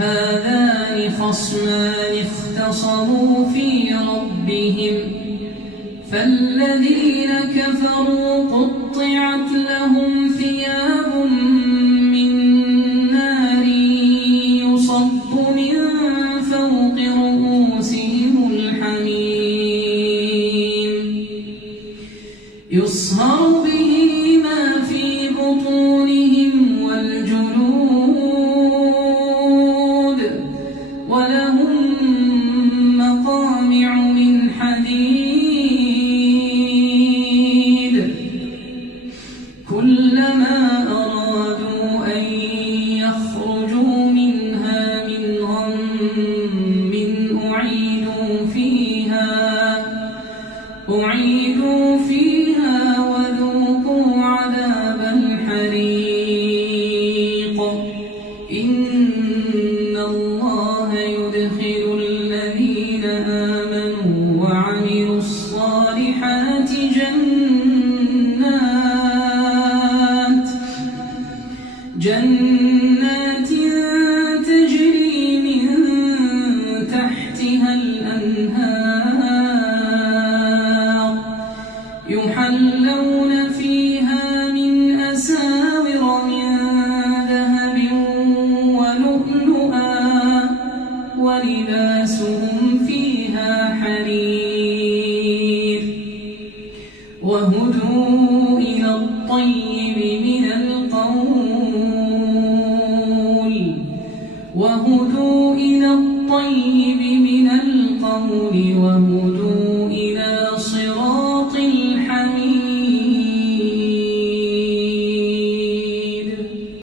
هذان خصمان اختصموا في ربهم فالذين كفروا قطعت لهم ثياب من نار يصب من فوق رؤوسهم الحميم يصهر به ما في بطونهم والجلود ولهم مقامع من حديد كلما أرادوا أن يخرجوا منها من غم أعيدوا فيها وذوقوا عذاب الحريق إن الله يدخل الذين آمنوا وعملوا الصالحات جنات تجري من تحتها الأنهار يحلون فيها من أساور من ذهب ولؤلؤا ولباسهم فيها حرير وهدوا إلى الطيب من القول